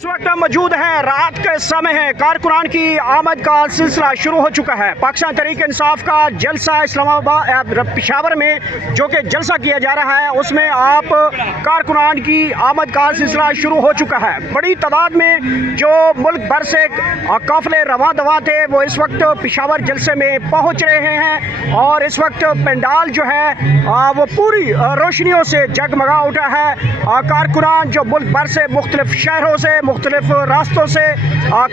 इस वक्त हम मौजूद हैं, रात का समय है, कारकुनान की आमद का सिलसिला शुरू हो चुका है। पाकिस्तान तहरीक इंसाफ का जलसा इस्लामाबाद पेशावर में जो कि जलसा किया जा रहा है, उसमें आप कारकुनान की आमद का सिलसिला शुरू हो चुका है। बड़ी तादाद में जो मुल्क भर से काफिले रवां दवा थे वो इस वक्त पेशावर जलसे में पहुंच रहे हैं और इस वक्त पंडाल जो है वो पूरी रोशनियों से जगमगा उठा है। कारकुनान जो मुल्क भर से मुख्तलिफ शहरों से मुख्तलिफ रास्तों से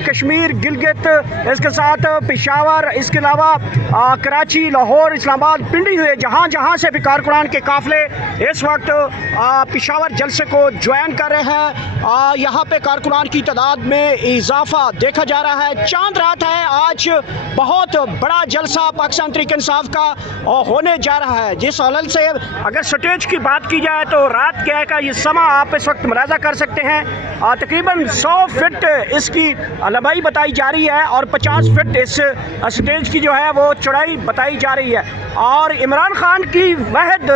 कश्मीर, गिलगित, इसके साथ पेशावर, इसके अलावा कराची, लाहौर, इस्लामाबाद, पिंडी से जहाँ जहाँ से भी कारकुनान के काफ़िले इस वक्त पेशावर जलसे को ज्वाइन कर रहे हैं। यहाँ पे कारकुनान की तादाद में इजाफा देखा जा रहा है। चांद रात है, आज बहुत बड़ा जलसा पाकिस्तान तहरीक इंसाफ का होने जा रहा है। जिस हालत से अगर स्टेज की बात की जाए तो रात क्या का ये समा आप इस वक्त मुलाजा कर सकते हैं। तकरीबन 100 फीट इसकी लंबाई बताई जा रही है और 50 फीट इस स्टेज की जो है वो चौड़ाई बताई जा रही है। और इमरान खान की वाहिद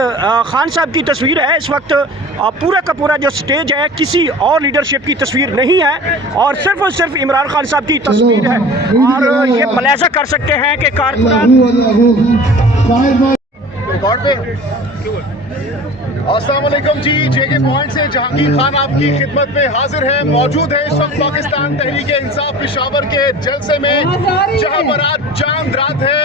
खान साहब की तस्वीर है इस वक्त। पूरा का पूरा जो स्टेज है किसी और लीडरशिप की तस्वीर नहीं है और सिर्फ इमरान खान साहब की तस्वीर है। और ये मुलाजा कर सकते हैं कि कारकुनान अस्सलाम वालेकुम जी, जेके पॉइंट से जहांगीर खान आपकी खिदमत में हाजिर है। मौजूद है इस वक्त पाकिस्तान तहरीक इंसाफ पेशावर के जलसे में, जहां पर आज चांद रात है।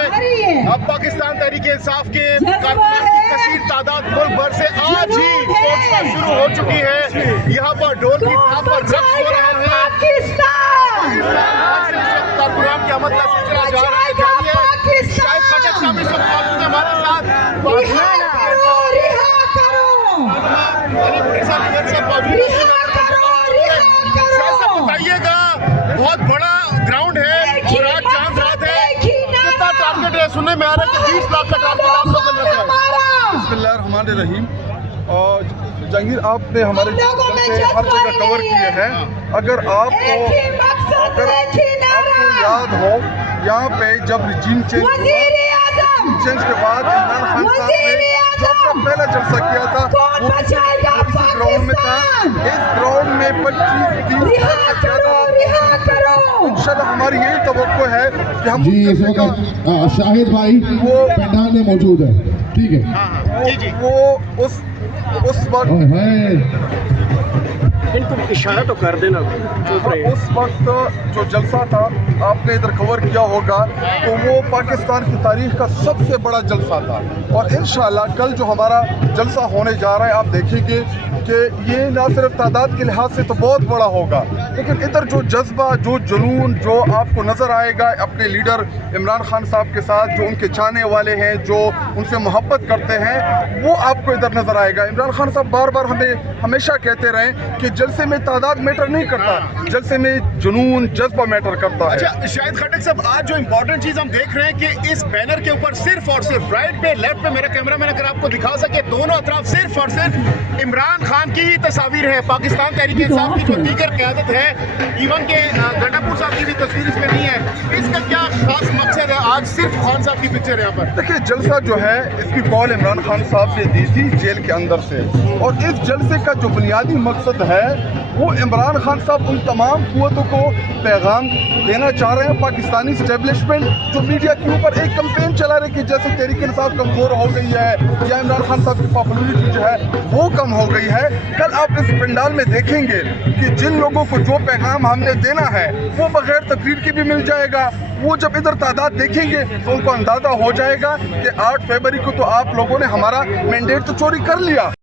अब पाकिस्तान तहरीक इंसाफ के कारकुनान की कसीर तादाद मुल्क भर से आज ही पहुंचना शुरू हो चुकी है। यहाँ पर ढोल की थाप पर रक्स हो रहा है। कारकुनान की आमद का सिलसिला जा रहा है। शायद खटक साहब इस वक्त मौजूद है हमारे साथ। बताइएगा, बहुत बड़ा ग्राउंड है और आज चांद रात है, कितना टारगेट है? सुनने में आ रहा है कि 20 लाख का टारगेट आप लोगों ने रखा है। बिस्मिल्लाहिर्रहमानिर्रहीम। और जहांगीर, आपने हमारे से हर जगह कवर किए हैं। अगर आपको याद हो, यहाँ पे जब रिजीम चेंज के बाद इमरान खान साहब ने सबसे पहला जलसा किया था वो इसी ग्राउंड में था। इस ग्राउंड में 25-30 से ज़्यादा इंशाल्लाह हमारी यही तवक्को है कि हम शाहिद भाई वो पंडाल में मौजूद है। ठीक है जी, वो उस वक्त इनको इशारा तो कर देना। उस वक्त जो जलसा था आपने इधर कवर किया होगा, तो वो पाकिस्तान की तारीख का सबसे बड़ा जलसा था। और इंशाल्लाह कल जो हमारा जलसा होने जा रहा है, आप देखेंगे कि ये ना सिर्फ तादाद के लिहाज से तो बहुत बड़ा होगा, लेकिन इधर जो जज्बा, जो जुनून जो आपको नज़र आएगा अपने लीडर इमरान खान साहब के साथ, जो उनके चाहने वाले हैं, जो उनसे मोहब्बत करते हैं, वो आपको इधर नज़र आएगा। इमरान खान साहब बार बार हमें हमेशा कहते रहे कि जलसे में तादाद मैटर नहीं करता, जलसे में जुनून, जज्बा मैटर करता है। अच्छा शाहिद खटक साहब, आज जो इम्पोर्टेंट चीज हम देख रहे हैं कि इस बैनर के ऊपर सिर्फ और सिर्फ राइट पे, लेफ्ट पे मेरा कैमरा मैन अगर आपको दिखा सके, दोनों अतराफ सिर्फ और सिर्फ इमरान खान की ही तस्वीर है। पाकिस्तान तहरीक इंसाफ की जो दीगर क़यादत है, इवन के गंडापुर साहब की भी तस्वीर इसमें नहीं है। इसका क्या खास मकसद है? आज सिर्फ खान साहब की पिक्चर है यहाँ पर। देखिए, जलसा जो है इसकी कॉल इमरान खान साहब ने दी थी जेल के अंदर से, और इस जलसे का जो बुनियादी मकसद है वो इमरान खान साहब उन तमाम कुव्वतों को पैगाम देना चाह रहे हैं। पाकिस्तानी इस्टेब्लिशमेंट जो मीडिया के ऊपर एक कैंपेन चला रहे कि जैसे तहरीक इंसाफ कमज़ोर हो गई है या इमरान खान साहब की पॉपुलरिटी जो है वो कम हो गई है, कल आप इस पंडाल में देखेंगे कि जिन लोगों को जो पैगाम हमने देना है वो बगैर तकरीर के भी मिल जाएगा। वो जब इधर तादाद देखेंगे तो उनको अंदाज़ा हो जाएगा कि 8 फरवरी को तो आप लोगों ने हमारा मैंडेट तो चोरी कर लिया।